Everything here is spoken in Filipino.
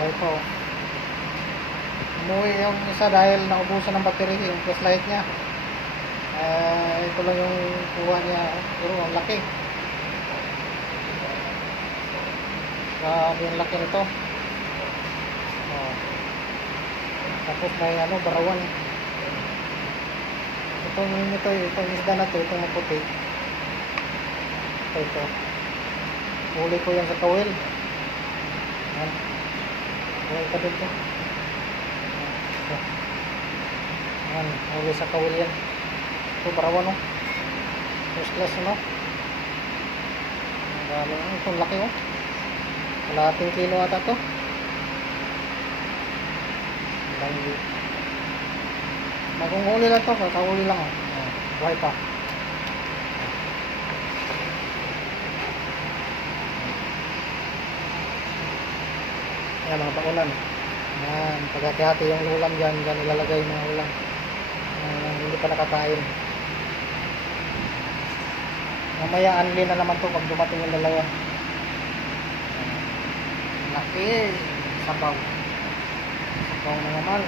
buhay pa oh. Umuwi yung isa dahil naubusan ng battery yung flashlight niya. Ito lang yung kuha niya, pero ang laki. Grabe ang laki nito. Oh. Tapos may barawan. Itong isda na to, itong maputi. Ito. Huli ko yan sa kawil. Yan. Huli ka dito. Yan, huli sa kawil yan. Ito, barawan, no? First class, no? Itong laki, oh. Kalahating kilo ata to. Bagong huli lang to, kakahuli lang, oh. Buhay pa. Yan, mga paulan. Yan, pagkakihati yung ulam dyan ilalagay yung mga ulam. Hindi pa nakakain. Mamaya unli na naman to pag dumating yung dalawa. Laki. Sabaw. Sabaw na naman.